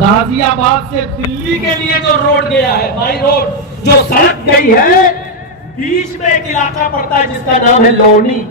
غازی آباد سے دلی کے لیے جو روڈ گیا ہے، بائی روڈ جو سڑک گئی ہے، بیچ میں ایک علاقہ پڑتا ہے جس کا نام ہے لونی.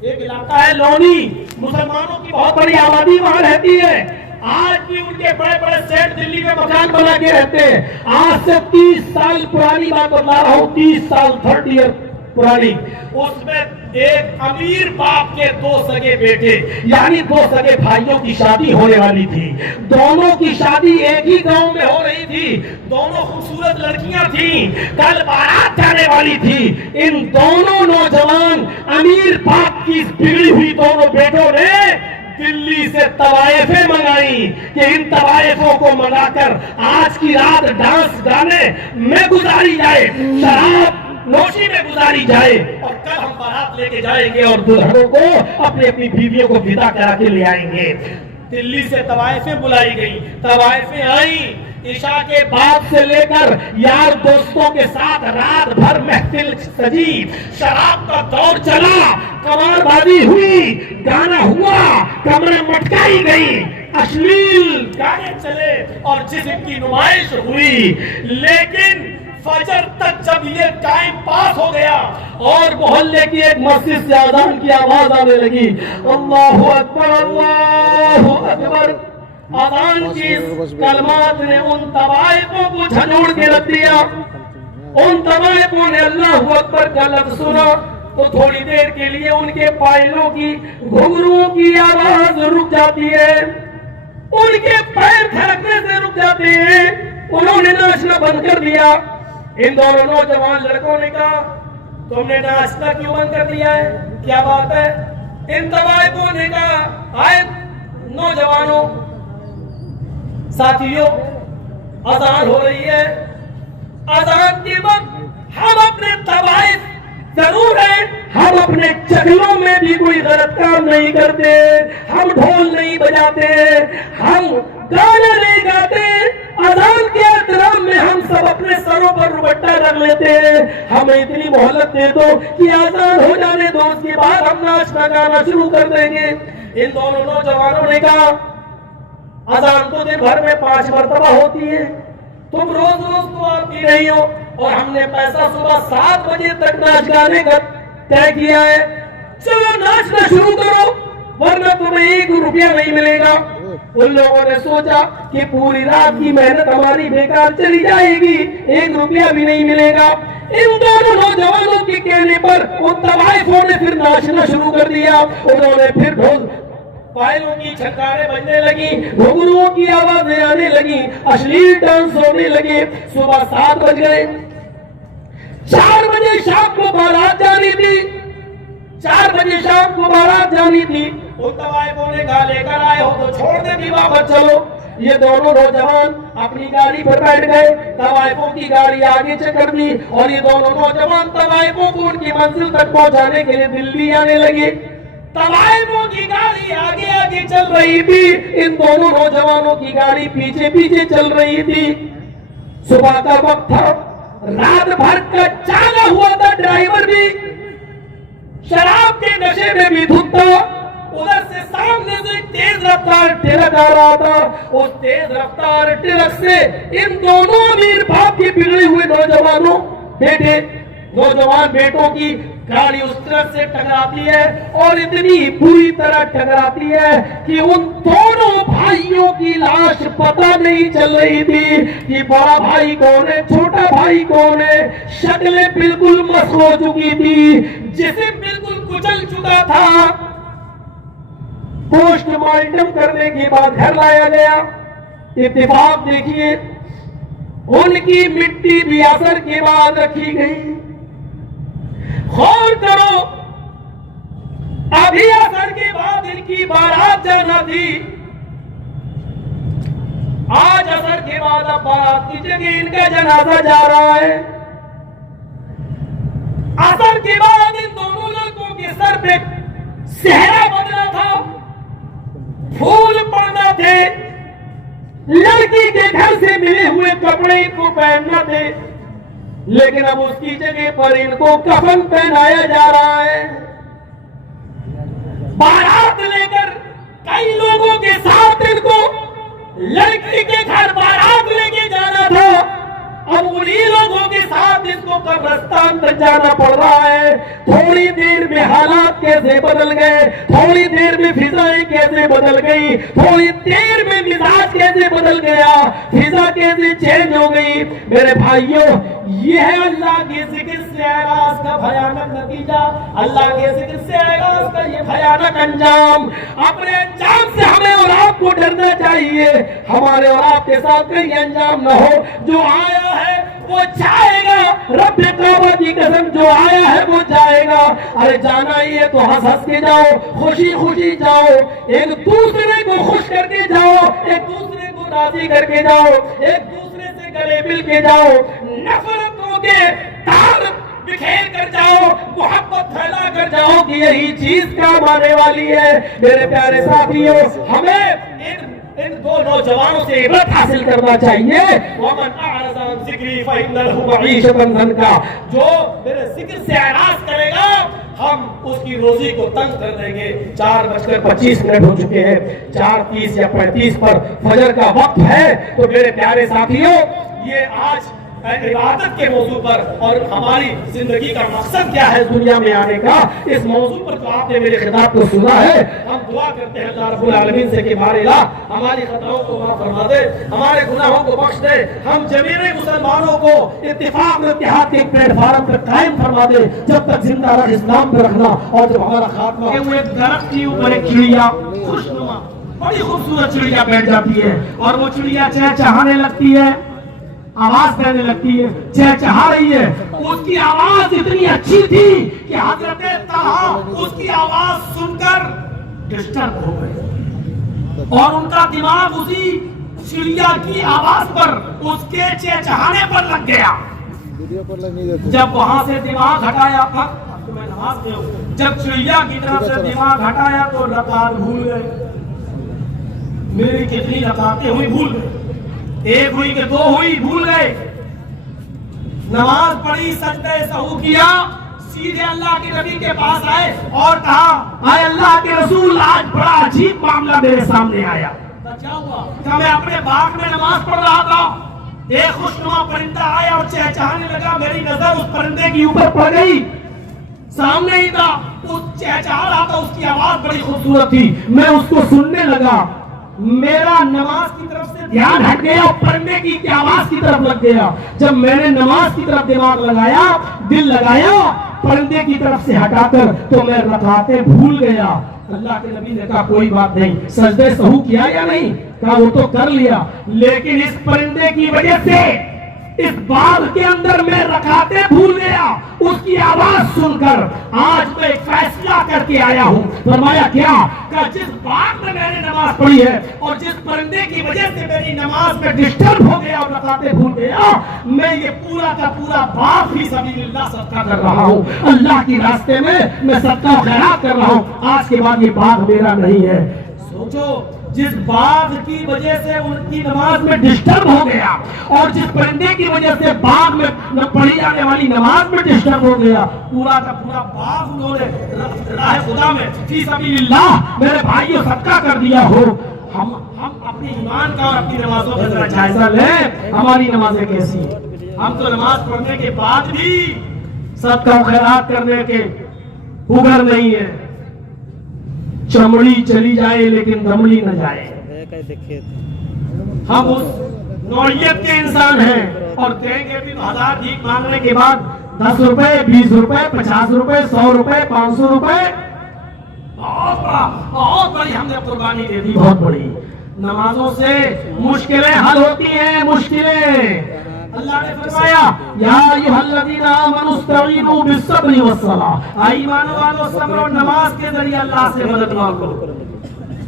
ایک علاقہ ہے لونی، مسلمانوں کی بہت بڑی آبادی وہاں رہتی ہے. آج بھی ان کے بڑے بڑے سیٹ دلی میں مکان بنا کے رہتے ہیں. آج سے 30 سال پرانی بات بتا رہا ہوں، 30 سال 30 ایئر پرانی. اس میں ایک امیر باپ کے 2 سگے بیٹے، یعنی 2 سگے بھائیوں کی شادی ہونے والی تھی. دونوں کی شادی ایک ہی گاؤں میں ہو رہی تھی. دونوں خوبصورت لڑکیاں تھیں. کل بارات جانے والی تھی. ان دونوں نوجوان امیر باپ کی بگڑی ہوئی دونوں بیٹوں نے دلی سے طوائفیں منگائی کہ ان طوائفوں کو منگا کر آج کی رات ڈانس گانے میں گزاری جائے، شراب نوشی میں گزاری جائے، اور کل ہم بارات لے کے جائیں گے اور دلہنوں کو اپنی اپنی بیویوں کو ودا کرا کے لے آئیں گے. دلی سے طوائفیں بلائی گئی، طوائفیں آئیں. عشاء کے بعد سے لے کر یار دوستوں کے ساتھ رات بھر محفل سجی، شراب کا دور چلا، قمار بازی ہوئی، گانا ہوا، کمریں مٹکائی گئی، اشلیل گانے چلے اور جسم کی نمائش ہوئی. لیکن فجر تک جب یہ ٹائم پاس ہو گیا اور محلے کی ایک مسجد سے اذان کی آواز آنے لگی، اللہ اکبر اللہ اکبر، اذان کی کلمات نے ان طوائفوں کو جھنجھوڑ کے رکھ دیا. ان طوائفوں نے اللہ اکبر کا لفظ سنا تو تھوڑی دیر کے لیے ان کے پائلوں کی گھنگروؤں کی آواز رک جاتی ہے، ان کے پیر تھرکنے سے رک جاتے ہیں. انہوں نے ناچنا بند کر دیا. ان دونوں نوجوان لڑکوں نے کہا، تم نے ناچنا کیوں بند کر دیا ہے؟ کیا بات ہے؟ ان طوائفوں نے کہا، آئے نوجوانوں، ساتھیوں، اذان ہو رہی ہے. اذان کے وقت ہم اپنے طوائف ضرور ہیں، ہم اپنے چکلوں میں بھی کوئی غلط کام نہیں کرتے، ہم ڈھول نہیں بجاتے، ہم گانا نہیں گاتے. اذان کے احترام میں ہم سب اپنے سروں پر دوپٹہ رکھ لیتے ہیں. ہمیں اتنی مہلت دے دو کہ اذان ہو جانے دو، اس کے بعد ہم ناچنا گانا شروع کر دیں گے. ان دونوں نوجوانوں نے کہا، اذان تو دن بھر میں 5 مرتبہ ہوتی ہے، تم روز روز تو آتی نہیں ہو، اور ہم نے پیسہ صبح 7 بجے تک ناچ گانے کا طے کیا ہے، چلو ناچنا شروع کرو ورنہ تمہیں 1 روپیہ نہیں ملے گا. ان لوگوں نے سوچا کہ پوری رات کی محنت ہماری بیکار چلی جائے گی، 1 روپیہ بھی نہیں ملے گا. ان دونوں نوجوانوں کے کہنے پر ان طوائفوں نے پھر ناچنا شروع کر دیا. انہوں نے پھر ڈھول پائلوں کی چھنکاریں بجنے لگی، گھنگروؤں کی آوازیں آنے لگی، اشلیل ڈانس ہونے لگے. صبح 7 بج گئے. 4 بجے شام کو بارات جانی تھی. 4 بجے شام کو بارات جانی تھی. ان طوائفوں نے کہا، لے کر آئے ہو تو چھوڑ دے بھی واپس چلو. یہ دونوں نوجوان اپنی گاڑی پر بیٹھ گئے، طوائفوں کی گاڑی آگے چکر دی اور یہ دونوں نوجوان طوائفوں کو ان کی منزل تک پہنچانے کے لیے دلی آنے لگے. طوائفوں کی گاڑی آگے آگے چل رہی تھی، ان دونوں نوجوانوں کی گاڑی پیچھے پیچھے چل رہی تھی. صبح کا وقت تھا، رات بھر کا جاگا ہوا تھا ڈرائیور بھی، شراب کے نشے میں بھی دھت تھا. ادھر سے سامنے سے ایک تیز رفتار ٹرک آ رہا تھا. اس تیز رفتار ٹرک سے ان دونوں امیر باپ کے بگڑے ہوئے نوجوان بیٹوں کی گاڑی اس ٹرک سے ٹکراتی ہے اور اتنی بری طرح ٹکراتی ہے کہ ان دونوں بھائیوں کی لاش پتہ نہیں چل رہی تھی کہ بڑا بھائی کون ہے چھوٹا بھائی کون ہے. شکلیں بالکل مسخ ہو چکی تھی، جسم بالکل کچل چکا تھا. پوسٹ مارٹم کرنے کے بعد گھر لایا گیا. اتفاق دیکھیے، ان کی مٹی بھی اثر کے بعد رکھی گئی. غور کرو، ابھی اثر کے بعد ان کی بارات جانا تھی، آج اثر کے بعد اب بارات کی جگہ ان کا جنازہ جا رہا ہے. اثر کے بعد ان دونوں لڑکوں کے سر پہ صحرا بدلا تھا، پھول پڑنا تھے، لڑکی کے گھر سے ملے ہوئے کپڑے کو پہننا تھے، لیکن اب اس کی جگہ پر ان کو کفن پہنایا جا رہا ہے. بارات لے کر کئی لوگوں کے ساتھ ان کو लड़की के घर बारात लेके जाना था, अब उन्हीं लोगों के साथ इसको कब्रिस्तान तक जाना पड़ रहा है। थोड़ी देर में हालात कैसे बदल गए, थोड़ी देर में फिजाएं कैसे बदल गई, थोड़ी देर में मिजाज कैसे बदल गया, फिजा कैसे चेंज हो गई। मेरे भाइयों, ये है अल्लाह के जिक्र से आगाज का भयानक नतीजा, अल्लाह के जिक्र से आगाज का ये भयानक अंजाम। अपने अंजाम से हमें और आपको डरना चाहिए, हमारे और आपके साथ कहीं अंजाम न हो। जो आया है वो जाएगा, रब काबा की कसम, जो आया है वो जाएगा। अरे जाना ही है तो हंस हंस के जाओ, खुशी खुशी जाओ, एक दूसरे को खुश करके जाओ, एक दूसरे को राजी करके जाओ, एक दूसरे से गले मिल के जाओ, नफरतों के तार बिखेर कर जाओ, मोहब्बत फैला कर जाओ कि यही चीज काम आने वाली है। मेरे प्यारे साथियों, हमें इन दो नौजवानों से इबरत हासिल करना चाहिए। वमन अअरज़ अन ज़िक्री फ़इन्नहु मईशतन ज़न्का, जो मेरे जिक्र से एराज़ करेगा हम उसकी रोजी को तंग कर देंगे। 4:25 हो चुके हैं, 4:30 या 35 पर फजर का वक्त है। तो मेरे प्यारे साथियों, ये आज इबादत के मौजू पर और हमारी जिंदगी का मकसद क्या है दुनिया में आने का, इस मौजू पर तो आपने मेरे खिताब को सुना है। हम दुआ करते हैं अल्लाह रब्बुल आलमीन से कि बार इलाह हमारी खताओं को माफ फरमा दे, हमारे गुनाहों को बख्श दे, हम जमीरे मुसलमानों को इत्तिफाक और इत्तेहाद के एक प्लेटफार्म पर कायम फरमा दे। जब तक जिंदा रह इस्लाम पे रखना, और जब हमारा खात्मा हो। एक दरख्त के ऊपर एक चिड़िया खुशनुमा बड़ी खूबसूरत चिड़िया बैठ जाती है, और वो चिड़िया चहचहाने लगती है, आवाज देने लगती है, चहचहा रही है। उसकी आवाज इतनी अच्छी थी कि हजरत तलहा उसकी आवाज सुनकर डिस्टर्ब हो गए, और उनका दिमाग उसी चिड़िया की आवाज पर, उसके चहचहाने पर लग गया। जब वहां से दिमाग हटाया, तो मैं नमाज में हूं, जब चिड़िया की तरफ से दिमाग हटाया तो रकात भूल गए। मेरी कितनी रकातें हुई भूल गए, एक हुई कि दो हुई भूल गए। नमाज पढ़ी, सजदे सहू किया, सीधे अल्लाह के नबी के पास आए और कहा, आए अल्लाह के रसूल, आज बड़ा अजीब मामला मेरे सामने आया। क्या हुआ? क्या मैं अपने बाग में नमाज पढ़ रहा था, एक खुशनुमा परिंदा आया और चहचहाने लगा। मेरी नजर उस परिंदे के ऊपर पड़ गई, सामने ही था, उस चहचहा रहा था, उसकी आवाज बड़ी खूबसूरत थी। मैं उसको सुनने लगा, मेरा नमाज की तरफ से ध्यान हट गया और परिंदे की आवाज की तरफ लग गया। जब मैंने नमाज की तरफ दिमाग लगाया, दिल लगाया, परिंदे की तरफ से हटाकर, तो मैं रकातें भूल गया। अल्लाह के नबी ने कहा कोई बात नहीं, सजदे सहू किया या नहीं? कहा वो तो कर लिया, लेकिन इस परिंदे की वजह से इस बाग के अंदर मैं रकातें भूल गया। उसकी आवाज सुनकर आज मैं एक फैसला करके आया हूं। फरमाया क्या? कि जिस बाग में मैंने नमाज पढ़ी है और जिस परिंदे की वजह से मेरी नमाज में डिस्टर्ब हो गया और रकातें भूल गया, मैं ये पूरा का पूरा बाग फी सबीलिल्लाह सदका कर रहा हूं। अल्लाह की रास्ते में मैं सदका खैरात कर रहा हूं। आज के बाद ये बाग मेरा नहीं है। सोचो, जिस बाग की वजह से उनकी नमाज में डिस्टर्ब हो गया और जिस परिंदे की वजह से बाग में पढ़ी जाने वाली नमाज में डिस्टर्ब हो गया, पूरा का पूरा बाग उन्होंने राह खुदा में फी सबीलिल्लाह मेरे भाइयों सदका कर दिया हो। हम अपने ईमान का और अपनी नमाजों का जरा जायजा लें, हमारी नमाजें कैसी हैं। हम तो नमाज पढ़ने के बाद भी सदका खैरात करने के उगर नहीं है। चमड़ी चली जाए लेकिन दमड़ी न जाए। हम उस नौइयत के इंसान हैं, और देंगे भी 1000 भीख मांगने के बाद 10 रुपए, 20 रुपए, 50 रुपए, 100 रुपए, 500 रुपए, बहुत बड़ी हमने कुर्बानी दे दी, बहुत बड़ी। नमाजों से मुश्किलें हल होती हैं, मुश्किलें। अल्लाह ने फरमाया, या अय्युहल्लज़ीना आमनू इस्तईनू बिस्सब्रि वस्सलाह, ईमान वालों सब्र और नमाज के जरिए अल्लाह से मदद मांगो।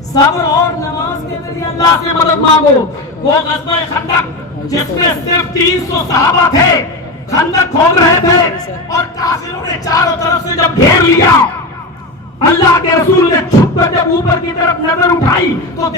सब्र और नमाज के जरिए अल्लाह से मदद मांगो। वो ग़ज़वा खंदक जिसमें सिर्फ 300 सहाबा थे, खंदक खोद रहे थे और काफिरों ने चारों तरफ से जब घेर लिया, अल्लाह के रसूल ने छुपकर जब ऊपर की तरफ नजर उठाई तो